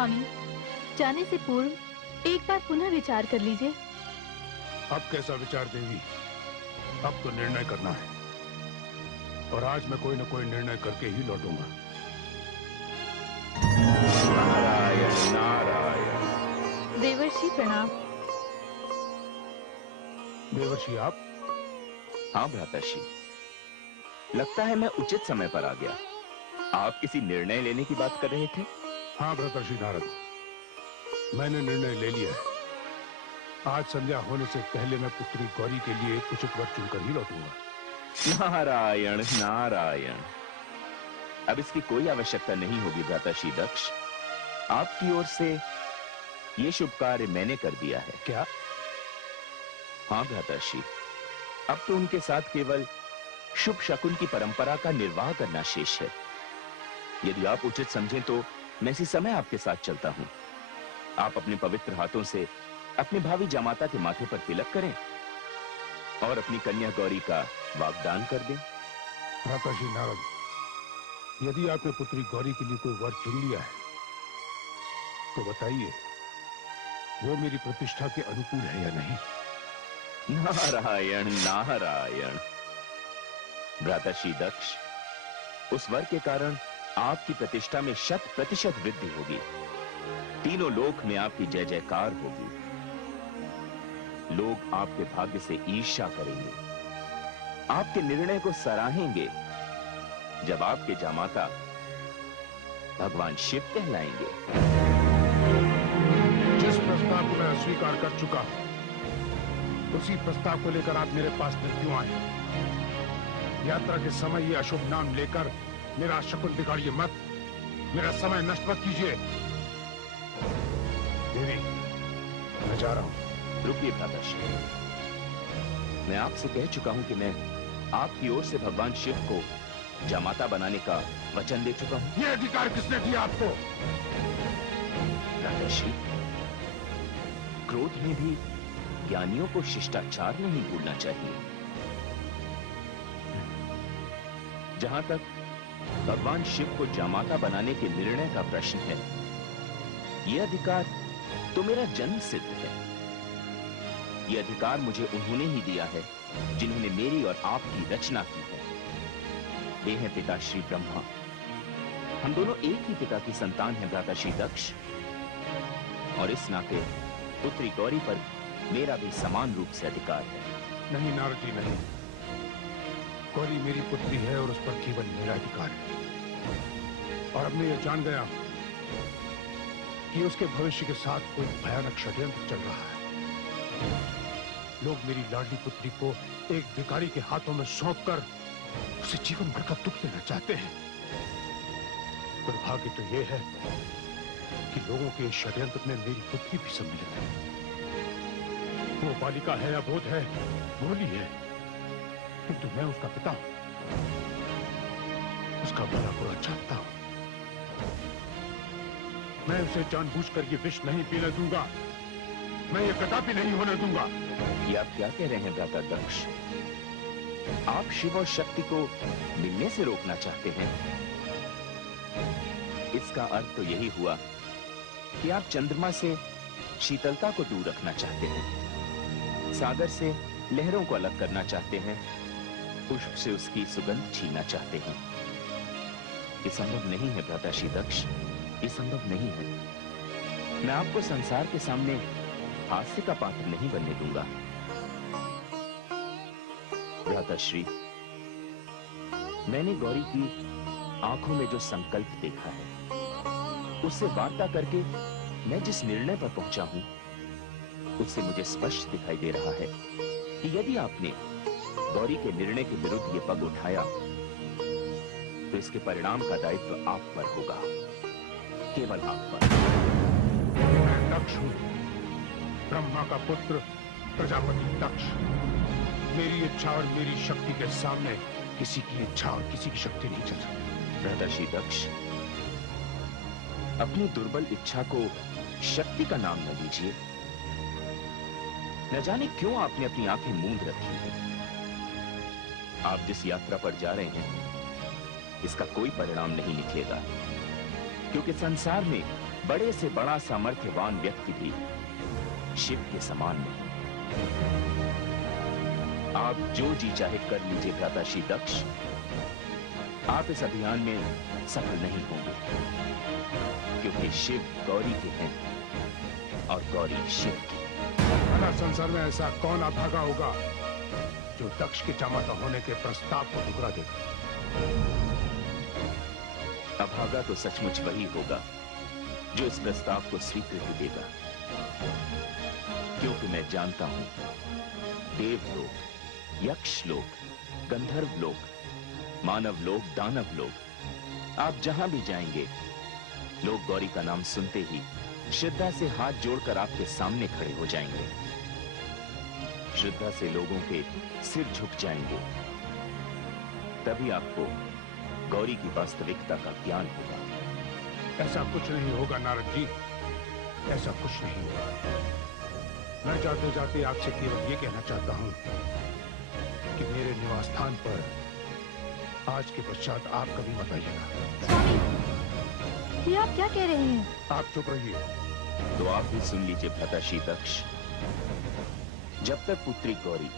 स्वामी, जाने से पूर्व एक बार पुनः विचार कर लीजिए। अब कैसा विचार देवी? अब तो निर्णय करना है, और आज मैं कोई न कोई निर्णय करके ही लौटूंगा। नारायण नारायण। देवर्षि प्रणाम। देवर्षि आप? हाँ भ्राताश्री, लगता है मैं उचित समय पर आ गया। आप किसी निर्णय लेने की बात कर रहे थे? हाँ भ्राताश्री नारद, मैंने निर्णय ले लिया है। आज संध्या होने से पहले मैं पुत्री गौरी के लिए एक उचित वर चुनकर ही लौटूंगा। नारायण नारायण। अब इसकी कोई आवश्यकता नहीं होगी भ्राताश्री दक्ष। आपकी ओर से यह शुभ कार्य मैंने कर दिया है। क्या? हाँ भ्राताश्री, अब तो उनके साथ केवल शुभ शकुन की परंपरा का निर्वाह करना शेष है। यदि आप उचित समझें तो मैं इसी समय आपके साथ चलता हूं। आप अपने पवित्र हाथों से अपने भावी जमाता के माथे पर तिलक करें और अपनी कन्या गौरी का वाग्दान कर दें। भ्राताश्री नारद, यदि आपने पुत्री गौरी के लिए कोई वर चुन लिया है तो बताइए, वो मेरी प्रतिष्ठा के अनुकूल है या नहीं? नारायण नारायण। भ्राताश्री दक्ष, उस वर के कारण आपकी प्रतिष्ठा में 100% वृद्धि होगी। तीनों लोक में आपकी जय जयकार होगी। लोग आपके भाग्य से ईर्ष्या करेंगे, आपके निर्णय को सराहेंगे जब आपके जामाता भगवान शिव कहलाएंगे। जिस प्रस्ताव को मैं अस्वीकार कर चुका हूं, उसी प्रस्ताव को लेकर आप मेरे पास फिर क्यों आए? यात्रा के समय ये अशुभ नाम लेकर मेरा शकुन बिगाड़िए मत, मेरा समय नष्ट मत कीजिए। देवी, मैं जा रहा हूं। रुकिए भ्राताश्री, मैं आपसे कह चुका हूं कि मैं आपकी ओर से भगवान शिव को जामाता बनाने का वचन दे चुका हूं। ये अधिकार किसने दिया आपको? भ्राताश्री, क्रोध में भी ज्ञानियों को शिष्टाचार नहीं भूलना चाहिए। जहां तक भगवान शिव को जामाता बनाने के निर्णय का प्रश्न है, यह अधिकार तो मेरा जन्म सिद्ध है। यह अधिकार मुझे उन्होंने ही दिया है जिन्होंने मेरी और आपकी रचना की है। वे हैं पिता श्री ब्रह्मा। हम दोनों एक ही पिता की संतान हैं भ्राताश्री दक्ष, और इस नाते पुत्री गौरी पर मेरा भी समान रूप से अधिकार है। नहीं नारद जी, नहीं। गौरी मेरी पुत्री है और उस पर केवल मेरा अधिकार है। और अब मैं ये जान गया कि उसके भविष्य के साथ कोई भयानक षड्यंत्र चल रहा है। लोग मेरी लाडली पुत्री को एक भिखारी के हाथों में सौंपकर उसे जीवन भर का दुख देना चाहते हैं। दुर्भाग्य तो यह है कि लोगों के इस षड्यंत्र में मेरी पुत्री भी सम्मिलित है। वो बालिका है, अबोध है, भोली है, किंतु मैं उसका पिता हूं, उसका भला बुरा चाहता हूं। मैं उसे जानबूझकर ये विष नहीं पीने दूंगा। मैं ये कदापि नहीं होने दूंगा। ये आप क्या कह रहे हैं भ्राता दक्ष? आप शिव और शक्ति को मिलने से रोकना चाहते हैं। इसका अर्थ तो यही हुआ कि आप चंद्रमा से शीतलता को दूर रखना चाहते हैं, सागर से लहरों को अलग करना चाहते हैं, पुष्प से उसकी सुगंध छीनना चाहते हैं। ये संभव नहीं है भ्राताश्री दक्ष, ये संभव नहीं है। मैं आपको संसार के सामने हास्य का पात्र नहीं बनने दूंगा। भ्राताश्री, मैंने गौरी की आंखों में जो संकल्प देखा है, उससे वार्ता करके मैं जिस निर्णय पर पहुंचा हूं, उससे मुझे स्पष्ट दिखाई दे रहा है कि यदि आपने गौरी के निर्णय के विरुद्ध ये पग उठाया तो इसके परिणाम का दायित्व आप पर होगा, केवल आप पर। मैं दक्ष हूं, ब्रह्मा का पुत्र, प्रजापति दक्ष। मेरी इच्छा और मेरी शक्ति के सामने किसी की इच्छा और किसी की शक्ति नहीं चल सकती। भ्राताश्री दक्ष, अपनी दुर्बल इच्छा को शक्ति का नाम न दीजिए। न जाने क्यों आपने अपनी आंखें मूंद रखी हैं। आप जिस यात्रा पर जा रहे हैं, इसका कोई परिणाम नहीं निकलेगा, क्योंकि संसार में बड़े से बड़ा सामर्थ्यवान व्यक्ति भी शिव के समान नहीं। आप जो जी चाहे कर लीजिए भ्राताश्री दक्ष, आप इस अभियान में सफल नहीं होंगे, क्योंकि शिव गौरी के हैं और गौरी शिव की। सारा संसार में ऐसा कौन अभागा होगा जो दक्ष के जामाता होने के प्रस्ताव को ठुकरा देगा? अभागा तो सचमुच वही होगा जो इस प्रस्ताव को स्वीकृति देगा, क्योंकि मैं जानता हूं देवलोक, यक्षलोक, गंधर्व लोक, मानव लोक, दानव लोक, आप जहां भी जाएंगे लोग गौरी का नाम सुनते ही श्रद्धा से हाथ जोड़कर आपके सामने खड़े हो जाएंगे। श्रद्धा से लोगों के सिर झुक जाएंगे। तभी आपको गौरी की वास्तविकता का ज्ञान होगा। ऐसा कुछ नहीं होगा नारद जी, ऐसा कुछ नहीं होगा। मैं जाते जाते आपसे केवल ये कहना चाहता हूं कि मेरे निवास स्थान पर आज के पश्चात आप कभी मत आइएगा। स्वामी, ये आप क्या कह रहे हैं? आप चुप रहिए। तो आप भी सुन लीजिए भ्राताश्री दक्ष। जब तक पुत्री गौरी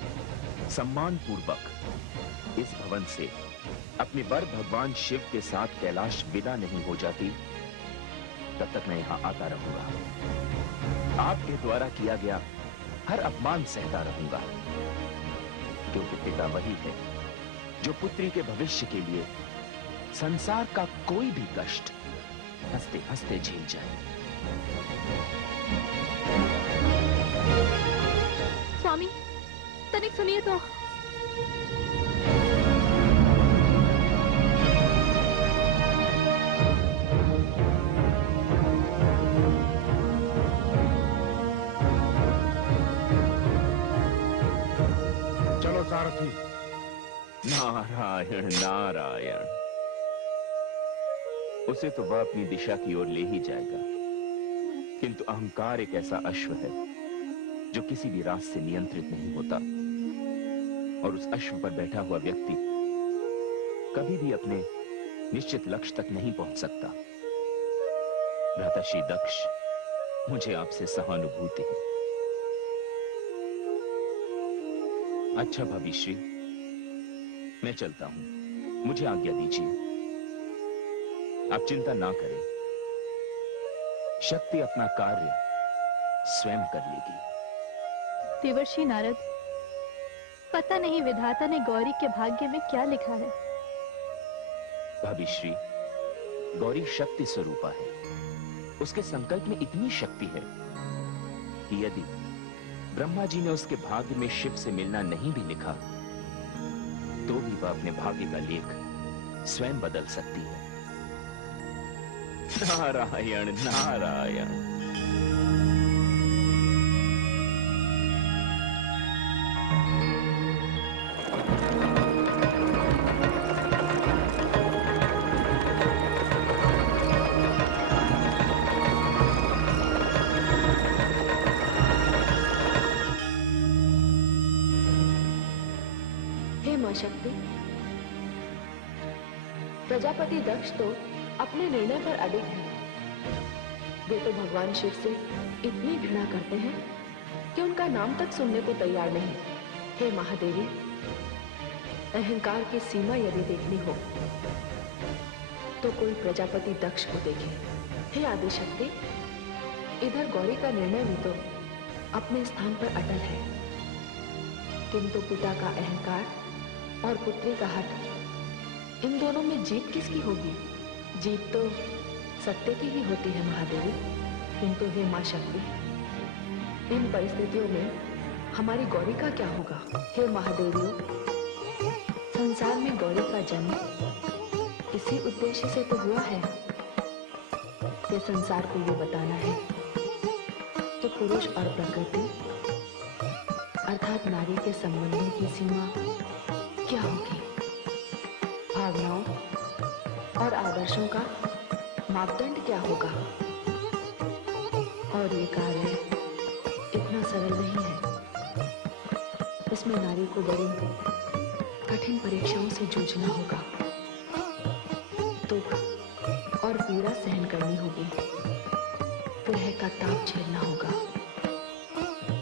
सम्मान पूर्वक इस भवन से अपने वर भगवान शिव के साथ कैलाश विदा नहीं हो जाती, तब तक मैं यहां आता रहूंगा। आपके द्वारा किया गया हर अपमान सहता रहूंगा, क्योंकि पिता वही है जो पुत्री के भविष्य के लिए संसार का कोई भी कष्ट हंसते हंसते झेल जाए। स्वामी, तनिक सुनिए तो। चलो सारथी। नारायण नारायण। उसे तो वह अपनी दिशा की ओर ले ही जाएगा, किंतु अहंकार एक ऐसा अश्व है जो किसी भी रास से नियंत्रित नहीं होता, और उस अश्व पर बैठा हुआ व्यक्ति कभी भी अपने निश्चित लक्ष्य तक नहीं पहुंच सकता। भ्राताश्री दक्ष, मुझे आपसे सहानुभूति है। अच्छा भाभीश्री, मैं चलता हूं, मुझे आज्ञा दीजिए। आप चिंता ना करें, शक्ति अपना कार्य स्वयं कर लेगी। देवर्षि नारद, पता नहीं विधाता ने गौरी के भाग्य में क्या लिखा है। भाभीश्री, गौरी शक्ति स्वरूपा है। उसके संकल्प में इतनी शक्ति है कि यदि ब्रह्मा जी ने उसके भाग्य में शिव से मिलना नहीं भी लिखा, तो भी वह अपने भाग्य का लेख स्वयं बदल सकती है। नारायण नारायण। हे मां शक्ति, प्रजापति दक्ष तो अपने निर्णय पर अडिग हैं। वे तो भगवान शिव से इतनी घृणा करते हैं कि उनका नाम तक सुनने को तैयार नहीं। हे महादेवी, अहंकार की सीमा यदि देखनी हो तो कोई प्रजापति दक्ष को देखे। हे आदिशक्ति, इधर गौरी का निर्णय भी तो अपने स्थान पर अटल है, किंतु पिता का अहंकार और पुत्री का हठ, इन दोनों में जीत किसकी होगी? जीत तो सत्य की ही होती है महादेवी। किंतु हे मां शक्ति, इन परिस्थितियों में हमारी गौरी का क्या होगा? हे महादेवी, संसार में गौरी का जन्म इसी उद्देश्य से तो हुआ है कि संसार को ये बताना है कि पुरुष और प्रकृति अर्थात नारी के संबंधों की सीमा क्या होगी, भावनाओं और आदर्शों का मापदंड क्या होगा। और ये कार्य इतना सरल नहीं है, इसमें नारी को बड़ी कठिन परीक्षाओं से जूझना होगा, दुख और पीड़ा सहन करनी होगी। विरह का ताप झेलना होगा।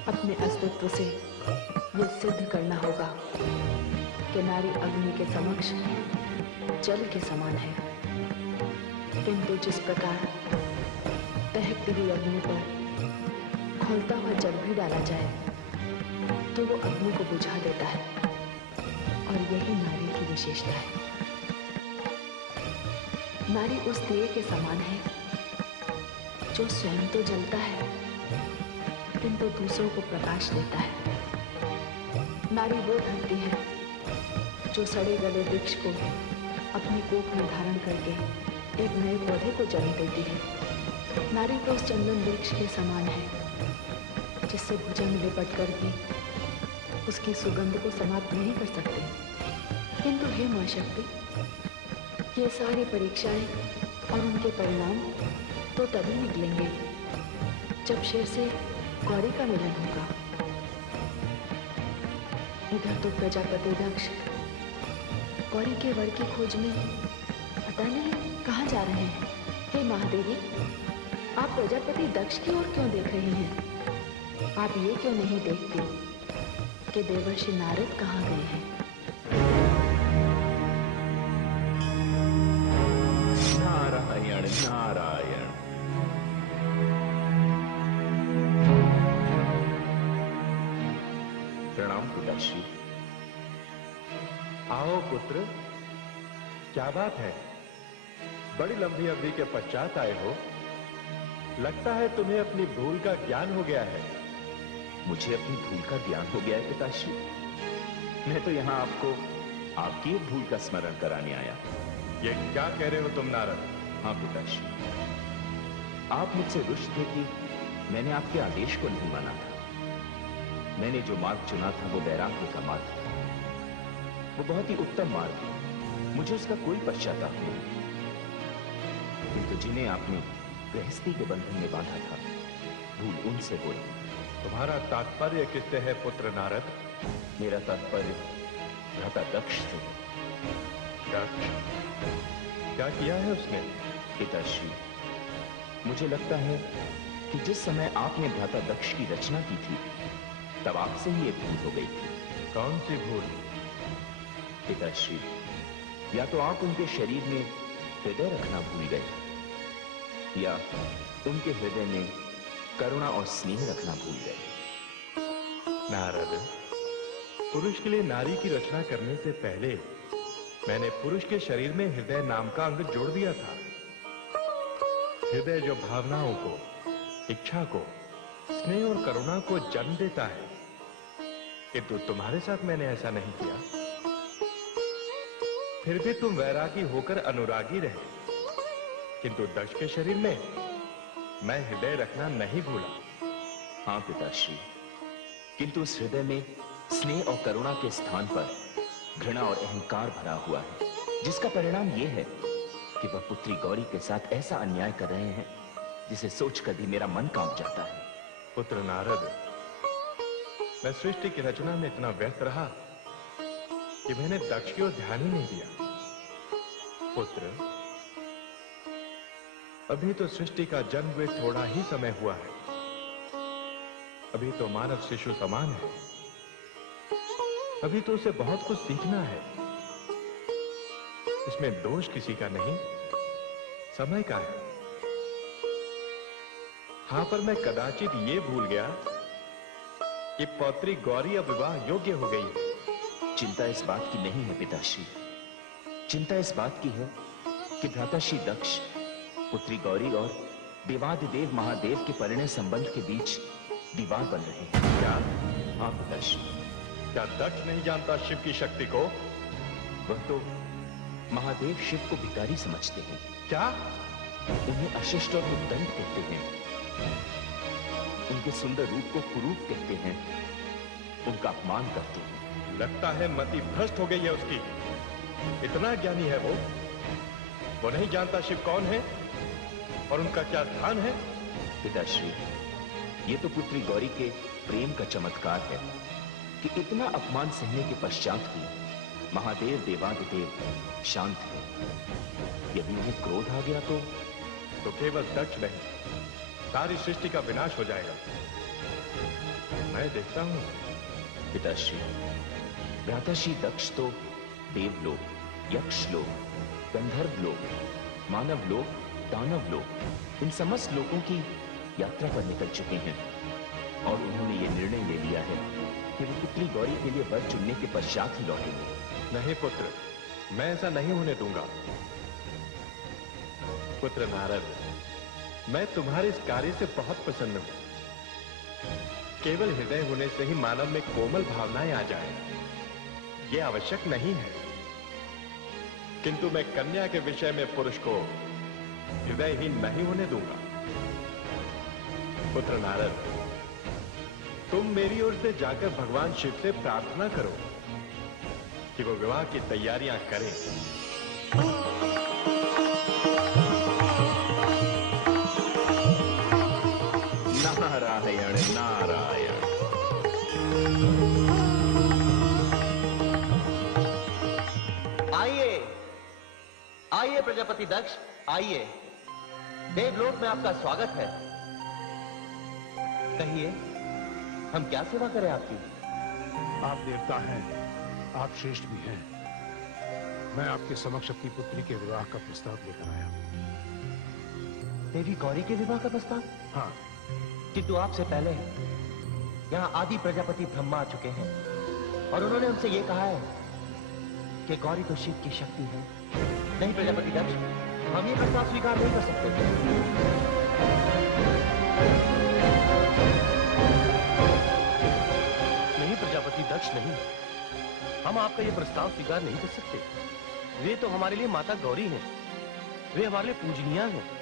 अपने अस्तित्व से ये सिद्ध करना होगा कि नारी अग्नि के समक्ष जल के समान है। किंतु जिस प्रकार दहकती हुई अग्नि पर खौलता हुआ जल भी डाला जाए तो वो अग्नि को बुझा देता है, और यही नारी की विशेषता है। नारी उस दिए के समान है जो स्वयं तो जलता है किंतु दूसरों को प्रकाश देता है। नारी वो धरती है जो सड़े गले वृक्ष को अपनी कोख में धारण करके एक नए पौधे को जन्म देती है। नारी तो उस चंदन वृक्ष के समान है जिससे भुजंग लिपट कर भी उसकी सुगंध को समाप्त नहीं कर सकते। किंतु हे मां शक्ति, ये सारी परीक्षाएं और उनके परिणाम तो तभी निकलेंगे जब शेर से गौरी का मिलन होगा। इधर तो प्रजापति दक्ष गौरी के वर की खोज में पता नहीं कहाँ जा रहे हैं। हे महादेवी, आप प्रजापति दक्ष की ओर क्यों देख रही हैं? आप ये क्यों नहीं देखती कि देवर्षि नारद कहाँ गए हैं? नारायण नारायण। प्रणाम पिताश्री। आओ पुत्र, क्या बात है? बड़ी लंबी अवधि के पश्चात आए हो। लगता है तुम्हें अपनी भूल का ज्ञान हो गया है। मुझे अपनी भूल का ज्ञान हो गया है पिताश्री। मैं तो यहाँ आपको आपकी एक भूल का स्मरण कराने आया। ये क्या कह रहे हो तुम नारद? हाँ पिताश्री, आप मुझसे रुष्ट थे कि मैंने आपके आदेश को नहीं माना था। मैंने जो मार्ग चुना था वो वैराग्य का मार्ग था। वो बहुत ही उत्तम मार्ग है, मुझे उसका कोई पश्चाताप नहीं। किंतु जिन्हें आपने गृहस्थी के बंधन में बांधा था, भूल उनसे हुई। तुम्हारा तात्पर्य किससे है पुत्र नारद? मेरा तात्पर्य भ्राता दक्ष से। दक्ष? क्या किया है उसने? पिताश्री, मुझे लगता है कि जिस समय आपने भ्राता दक्ष की रचना की थी तब आपसे ही एक भूल हो गई थी। कौन सी भूल? पिताश्री, या तो आप उनके शरीर में हृदय रखना भूल गए, या उनके हृदय में करुणा और स्नेह रखना भूल गए। नारद, पुरुष के लिए नारी की रचना करने से पहले मैंने पुरुष के शरीर में हृदय नाम का अंग जोड़ दिया था। हृदय जो भावनाओं को, इच्छा को, स्नेह और करुणा को जन्म देता है। किंतु तुम्हारे साथ मैंने ऐसा नहीं किया। फिर भी तुम वैरागी होकर अनुरागी रहे। किंतु दक्ष के शरीर में मैं हृदय रखना नहीं भूला। हाँ पिताश्री, किंतु उस हृदय में स्नेह और करुणा के स्थान पर घृणा और अहंकार भरा हुआ है, जिसका परिणाम यह है कि वह पुत्री गौरी के साथ ऐसा अन्याय कर रहे हैं जिसे सोचकर भी मेरा मन कांप जाता है। पुत्र नारद, मैं सृष्टि की रचना में इतना व्यस्त रहा कि मैंने दक्ष की ओर ध्यान ही नहीं दिया। पुत्र, अभी तो सृष्टि का जन्म हुए थोड़ा ही समय हुआ है। अभी तो मानव शिशु समान है। अभी तो उसे बहुत कुछ सीखना है। इसमें दोष किसी का नहीं, समय का है। हां, पर मैं कदाचित ये भूल गया कि पौत्री गौरी अब विवाह योग्य हो गई है। चिंता इस बात की नहीं है पिताश्री। चिंता इस बात की है कि भ्राताश्री दक्ष पुत्री गौरी और देवादिदेव महादेव के परिणय संबंध के बीच दीवार बन रहे हैं। क्या? हाँ पिताश्री। क्या दक्ष नहीं जानता शिव की शक्ति को? वह तो महादेव शिव को भिखारी समझते हैं। क्या? उन्हें अशिष्ट और उद्दंड कहते हैं। उनके सुंदर रूप को कुरूप कहते हैं। उनका अपमान करते हैं। लगता है मति भ्रष्ट हो गई है उसकी। इतना ज्ञानी है वो नहीं जानता शिव कौन है और उनका क्या स्थान है। पिताश्री, ये तो पुत्री गौरी के प्रेम का चमत्कार है कि इतना अपमान सहने के पश्चात भी महादेव देवादिदेव शांत है। यदि उन्हें क्रोध आ गया तो केवल दक्ष नहीं, सारी सृष्टि का विनाश हो जाएगा। मैं देखता हूं। पिताश्री, भ्राताश्री दक्ष तो देवलोक, यक्षलोक, गंधर्वलोक, मानवलोक, दानवलोक, इन समस्त लोकों की यात्रा पर निकल चुके हैं और उन्होंने ये निर्णय ले लिया है कि वो पुत्री गौरी के लिए वर चुनने के पश्चात ही लौटेंगे। नहीं पुत्र, मैं ऐसा नहीं होने दूंगा। पुत्र नारद, मैं तुम्हारे इस कार्य से बहुत प्रसन्न हूं। केवल हृदय होने से ही मानव में कोमल भावनाएं आ जाएं, यह आवश्यक नहीं है। किंतु मैं कन्या के विषय में पुरुष को हृदयहीन नहीं होने दूंगा। पुत्र नारद, तुम मेरी ओर से जाकर भगवान शिव से प्रार्थना करो कि वो विवाह की तैयारियां करें। नारायण नारायण। आइए आइए प्रजापति दक्ष, आइए। देवलोक में आपका स्वागत है। कहिए, हम क्या सेवा करें आपकी? आप देवता हैं, आप श्रेष्ठ भी हैं। मैं आपके समक्ष अपनी पुत्री के विवाह का प्रस्ताव लेकर आया हूं। देवी गौरी के विवाह का प्रस्ताव? हाँ। किंतु आपसे पहले यहाँ आदि प्रजापति ब्रह्मा आ चुके हैं और उन्होंने हमसे ये कहा है कि गौरी तो शिव की शक्ति है। नहीं प्रजापति दक्ष, हम ये प्रस्ताव स्वीकार नहीं कर सकते। नहीं प्रजापति दक्ष, नहीं, हम आपका ये प्रस्ताव स्वीकार नहीं कर सकते। वे तो हमारे लिए माता गौरी हैं, वे हमारे लिए पूजनीय हैं।